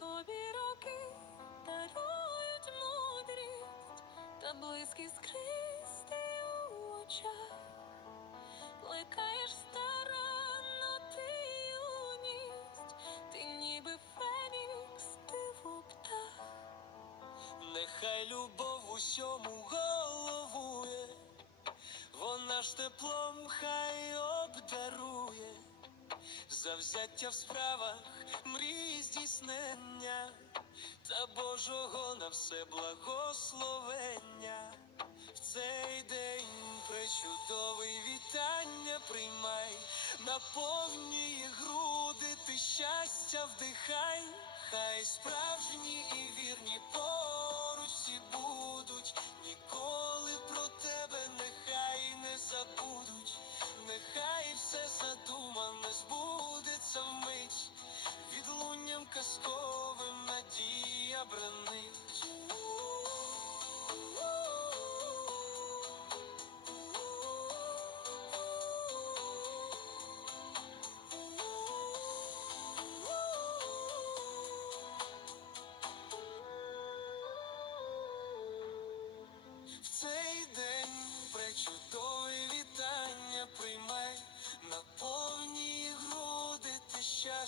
Тобі роки дарують мудрість та близькість скристи у очах. Плекаєш старанно ти юність, ти ніби фенікс, ти птах. Нехай любов усьому головує, вона ж теплом хай обдарує, завзяття в справах, мрій здійснення, та Божого на все благословення. В цей день пречудовий вітання приймай, наповні груди, ти щастя вдихай, хай справжні і вірні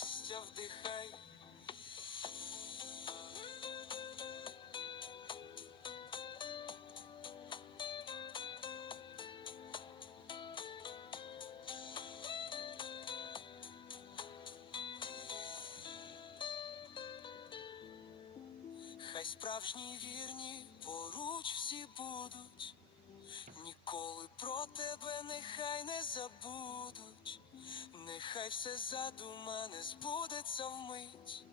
щастя вдихай. Хай справжні вірні поруч всі будуть, ніколи про тебе нехай не забудуть, нехай все задумане збудеться вмить,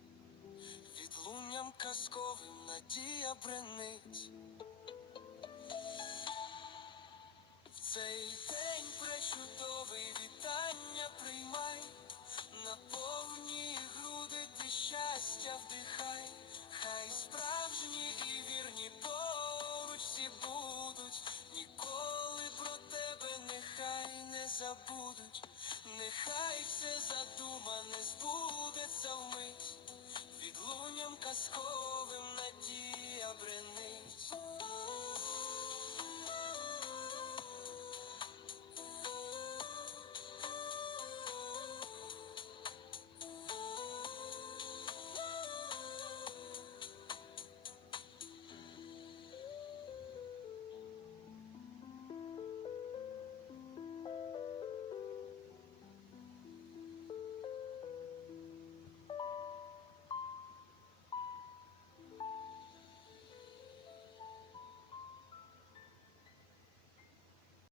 відлунням казковим надія бренить. В цей